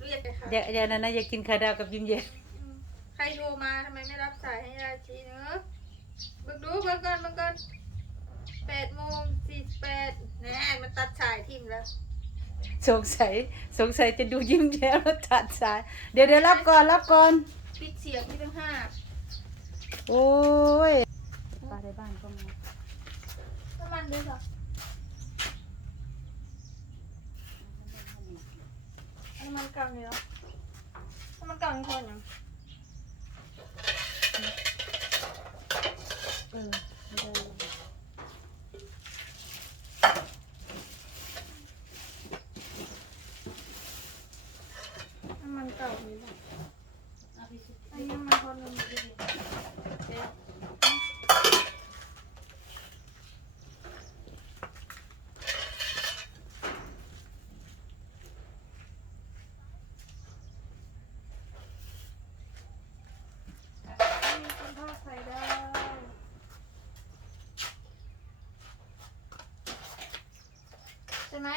เรียกเลยค่ะเดี๋ยวเดี๋ยวนั้นนะอยากกินไข่ดาวกับยิ้มเย็นอืมใครโทรมาทำไมไม่รับสายให้ยาชีเนอะเบิ่งดูเบิ่งก่อนเบิ่งก่อนแปดโมงสี่สิบแปดแน่มันตัดสายทิมแล้วสงสัยสงสัยจะดูยิ้มแย้มแล้วตัดสาย เดี๋ยวเดี๋ยวรับก่อนรับก่อน ปิดเสียงที่ตั้งห้าโอ้ยป้าในบ้านก็มาน้ำมันด้วยค่ะน้ำ มันก่าเนี่ยเหรอน้ำมันก่ามีคนยัง เออไม่ได้เลย น้ำมันเก่ามีป่ะ เอาไปสิ อันนี้น้ำมันคนหนึงดีมีคนทอดไข่ดาวใช่ ไหม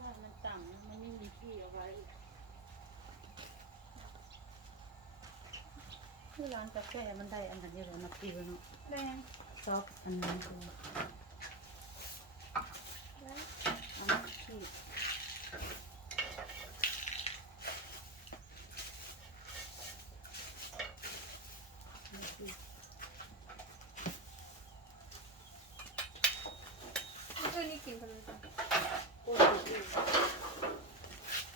บ้านมันต่ำมันไม่มีที่เอาไว้ที่ ร้านกาแฟมันได้อันนั้นเยอะนะปีแล้วเนาะแดงซอฟอันนึงแล้วอันนี้เพื่อนี่กินกันเลยจ้ะโอ้ย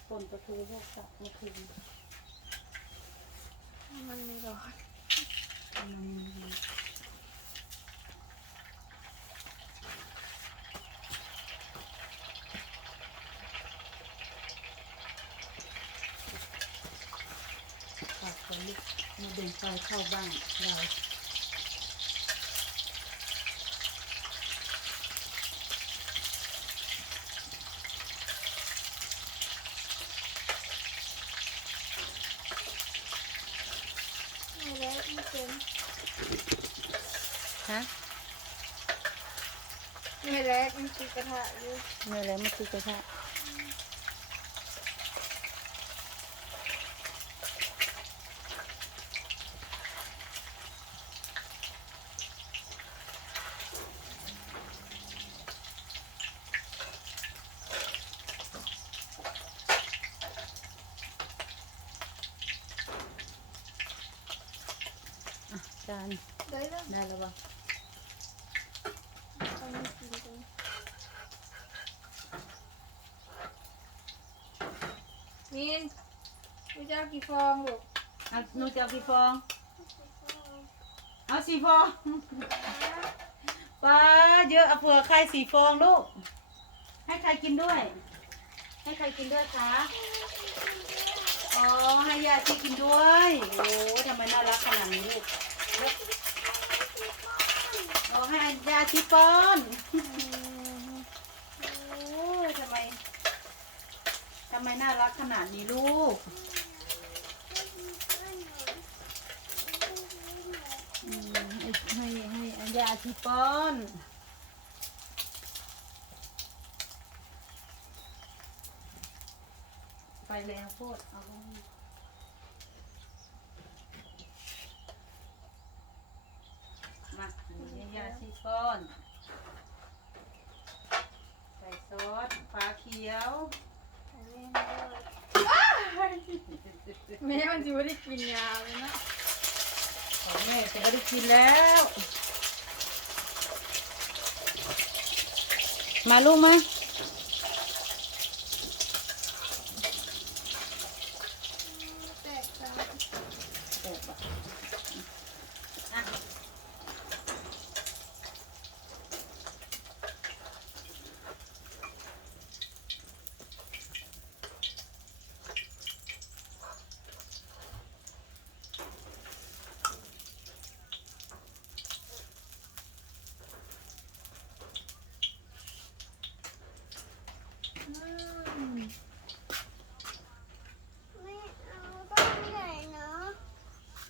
คนก็คือพวกสัตว์เมื่อคืนมันไม่ร้อน ฝากคนลุกมาเดินไฟเข้าบ้านเรา ไม่แล้วไม่เต็ม ฮะไม่แล้วมันคือกระทะอยู่เมื่อไรเมื่อคืนก็ใช่อะ จานได้แล้วได้แล้วปะตอนนี้กินกันมินกูจะเอากี่ฟองลูกเอาหนูจะเอากี่ฟอง เอาสี่ฟองป้าเยอะเอาเผื่อใครสี่ฟองลูก ให้ใครกินด้วย ให้ใครกินด้วยคะอ๋อให้ยาที่กินด้วย โอ้ทำไมน่ารักขนาดนี้ลูก อ๋อให้ยาที่ป้อนโอ้ยทำไมทำไมน่ารักขนาดนี้ลูกอืมให้ให้ให้ยาที่ป้อนไปแล้วโพดเอาลงมาอัน นี้ยาซีฟอน ใส่ซอสฟ้าเขียวแม่มันจะไม่ได้กินยาเลยนะของแม่จะก็ได้กินแล้ว มาลูกมา แตกจ้า เปิดบ่อะ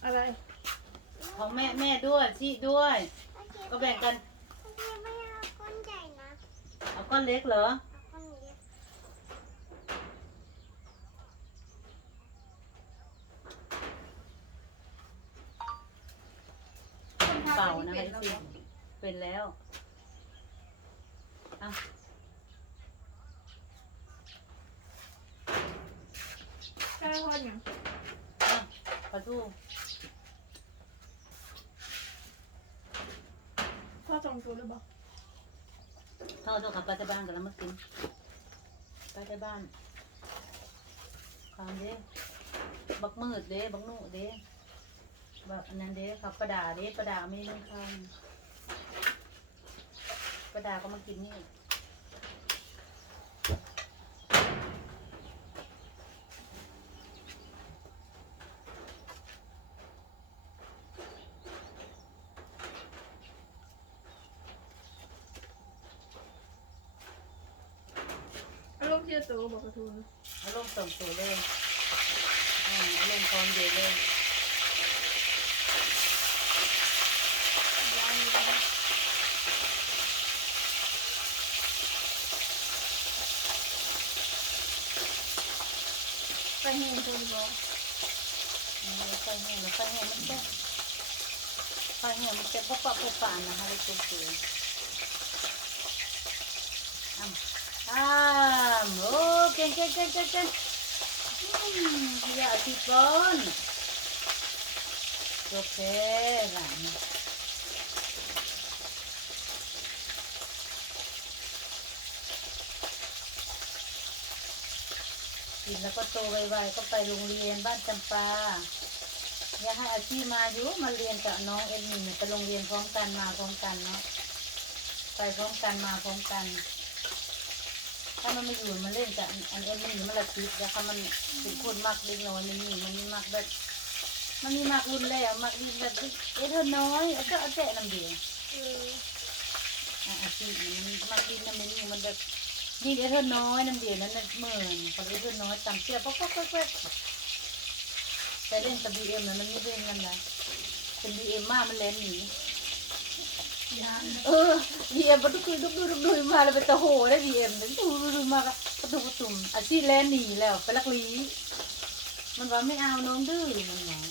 อะไร ของ แม่แม่ด้วยชีด้วย ก็แบ่งกันโอเคไม่เอาก้อนใหญ่นะเอาก้อนเล็กเหรอเอาก้อนเล็กเป่านะคะสิเป็นแล้วอะใช่คนอย่างอะปลาทูพ่อส่งตัวหรือเปล่าทอดตัวขับไปที่บ้านกันแล้วมากินปที่บ้านความเด้บักมืดเด้บักหนูเด้บักอันนั้นเด้ขับประดาเด้ประดาไม่นึ่งข้าวประดาก็มากินนี่ เชียร์ตัวบอกกระทูนเอาลงส่งตัวเลยอ่าเอาลงพร้อมเดียวเลยยาวอยู่เลยไปเห็นตัวหรือเปล่าอืมไฟแห้งแล้วไฟแห้งมันจะไฟแห้งมันจะปะปะปะปะนะคะเลยตัวสวยอ้ำ อ้ำโอ้เก่งเก่งเก่งเก่งเก่งอย่าติดก้อนโอเคหลานกินแล้วก็โตไวๆก็ไปโรงเรียนบ้านจำปาอยากให้อาชีมาอยู่มาเรียนกับน้องเอ็นนี่ไปโรงเรียนพร้อมกันมาพร้อมกันเนาะไปพร้อมกันมาพร้อมกัน ถ้ามันไม่อยู่มันเล่นกับอันเอ็นนี่มันละติดแล้วถ้ามันเป็นคนมากเล็กน้อยมันนี่มันมีมากแบบมันมีมากรุ่นแล้วมากรุ่นแบบเอ็นเธอน้อยเอาก็เอาแจกน้ำเดียวอะอาชีพมันมากรุนน้ำนี่มันแบบยิ่งเอ็นเธอน้อยน้ำเดียวนั้นน่ะเหมือนพอเอ็นเธอน้อยตำเสียป๊อกป๊อกป๊อกป๊อกแต่เล่นกับบีเอ็มมันไม่เล่นกันนะเป็นบีเอ็มมากมันเล่นหนี เออบีเอ็มมันดุดุดุดุดุดุมาเลยเป็นตะโหได้บีเอ็มถึงดุดุดุมาก็กระตุกกระตุ่มอาชีพเล่นหนีแล้วไปลักลีมันว่าไม่เอาน้องดื้อมันบอก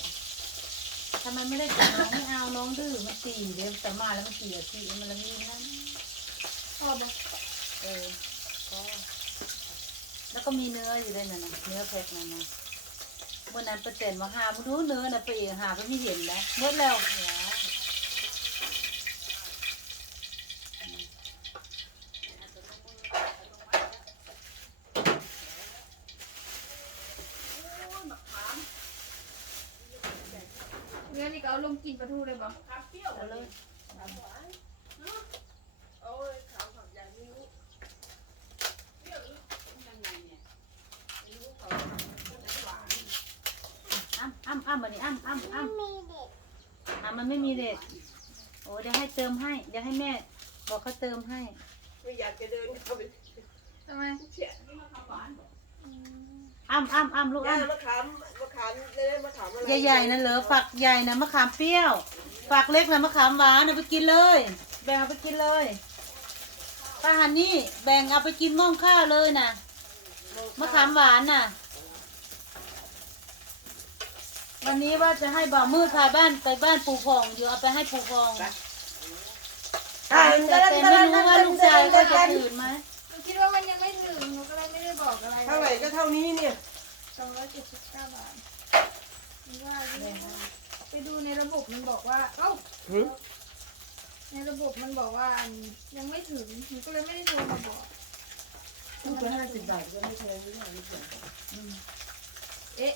ทำไมไม่ได้จับน้องไม่เอาน้องดื้อมันตีเดี๋ยวแต่มาแล้วมันตีอาชีมันละมีนั่นพ่อบอกเออก็แล้วก็มีเนื้ออยู่ด้วยนะนะเนื้อแพ็คนั่นนะวันนั้นประเจนมาหามึงดูเนื้อนะไปเองหาไปไม่เห็นนะหมดแล้วเหรอ เนื้อนี่ก็เอาลงกินปลาทูเลยบอกเอาเลยอ้ำอ้ำอ้ำบันนี้อ้ำอ้ำอ้ำมีเด็กอะมันไม่มีเด็ดโอ้เดี๋ยวให้เติมให้เดี๋ยวให้แม่ บอกเขาเติมให้ ไม่อยากจะเดินเข้าไปทำไมเชี่ยอ้ำ อ้ำอ้ำลูกย่าอ้ำมะขามมะขามได้มะขามอะไรใหญ่ๆนะเหรอฝักใหญ่นะมะขามเปรี้ยว ฝักเล็กนะมะขามหวานเอาไปกินเลย แบ่งเอาไปกินเลยป้าฮันนี่แบ่งเอาไปกินหม่องข้าวเลยนะมะขามหวานน่ะ วันนี้ว่าจะให้บ่าวมืดพาบ้านไปบ้านปู่พองเดี๋ยวเอาไปให้ปู่พองอ่าแต่แต่ไม่รู้ว่าลูกชายก็จะตื่นไหมหนูคิดว่ามันยัง อกอะไรเท่าไหร่ก็เท่านี้เนี่ยสองร้อยเจ็ดสิบเก้าบาทหนูว่าไปดูในระบบมันบอกว่า เอ้าในระบบมันบอกว่าอันยังไม่ถึงหนูก็เลยไม่ได้โทรมาบอกลูกละห้าสิบบาทก็ไม่แพงไม่แพงไม่แพงเอ๊ะ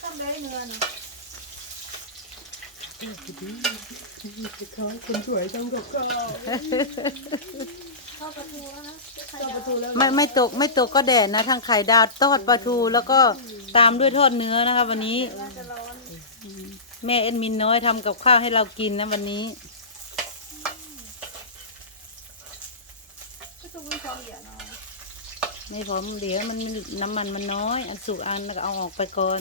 ทำได้เงิน เขาคนสวยต้องกับข้าวเข้าประตูแล้วนะข้าประตูแล้วไม่ไม่ตกไม่ตกก็แดดนะทางไข่ดาวทอดปลาทูแล้วก็ตามด้วยทอดเนื้อนะคะวันนี้ น่าจะร้อนแม่เอ็ดมินน้อยทำกับข้าวให้เรากินนะวันนี้ก็ต้องมีความเหยียดเนาะไม่พร้อมเดี๋ยวมันน้ำมันมันน้อย อันสุกอันก็เอาออกไปก่อน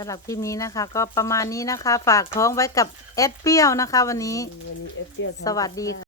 สำหรับคลิปนี้นะคะ ก็ประมาณนี้นะคะ ฝากท้องไว้กับแอดเปรี้ยวนะคะ วันนี้ วันนี้เอฟเปีย สวัสดีค่ะ